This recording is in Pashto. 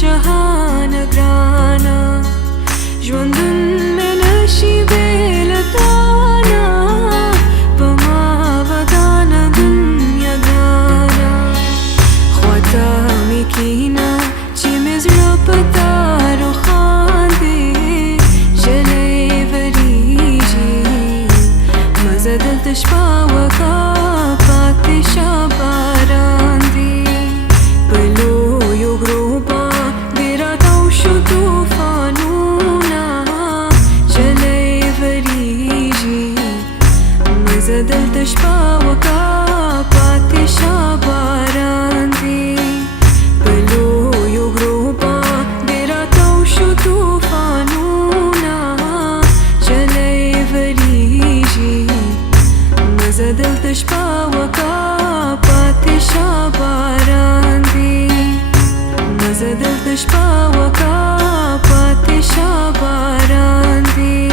جهان ګرانه ژوندون مې نشي بېلتانه په ما ودانه دنیا ګرانه خواته مې کښېنه چې مې زړه په تا روښان دی ژلی وریږي مزه دلته شپه وکړه پاتې شه باران دی په لویو غرو باندې راتاو شو طوفانونه ژلی وریږي مزه دلته شپه وکړه پاتې شه باران دی په لویو غرو باندې راتاو شو طوفانونه ژلی وریږي مزه دلته شپه وکړه پاتې شه باران دی مزه دلته شپه وکړه پاتې شه باران دی